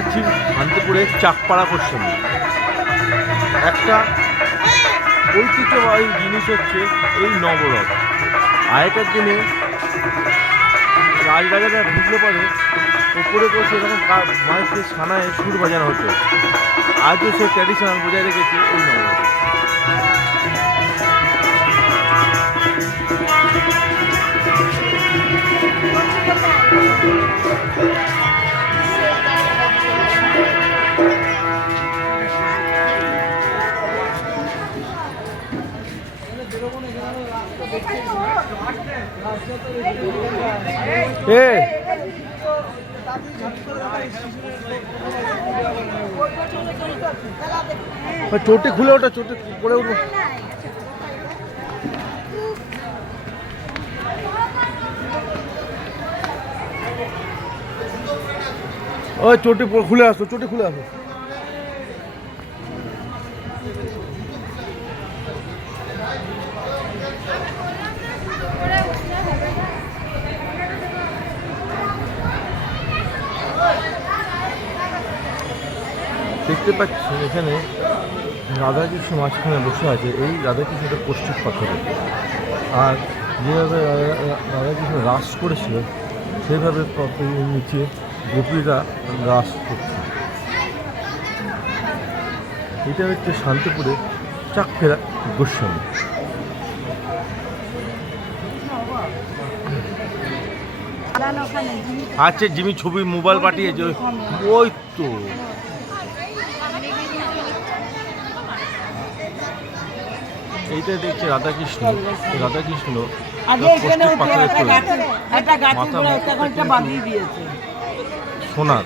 আছি শান্তিপুরের চাকপাড়া পশ্চিম। একটা ঐতিহ্যবাহী জিনিস হচ্ছে এই নবরথ। আগেকার দিনে রাজরাজারা ঢুকলে পরে উপরে বসে এরকম মাইকের সানায় সুর বাজানো হতো। আজও সে ট্র্যাডিশনাল বজায় রেখেছে এই নবরথ। চোটে খুলে ওটা চোটে পড়ে উঠবো। ওই চোটে খুলে আসো, চোটে খুলে আসো। দেখতে পাচ্ছি এখানে রাধাকৃষ্ণ মাঝখানে বসে আছে। এই রাধাকৃষ্ণটা পশ্চিম পাথরে, আর যেভাবে রাধাকৃষ্ণ রাস করেছিল সেভাবে নিচে গোপীরা রাস করছে। এটা হচ্ছে শান্তিপুরে চাকফেরা গোস্বামী। আচ্ছা, জিমি ছবি মোবাইল পাঠিয়েছে, ওই তো এইটা দেখছি রাধাকৃষ্ণ। রাধাকৃষ্ণ সোনার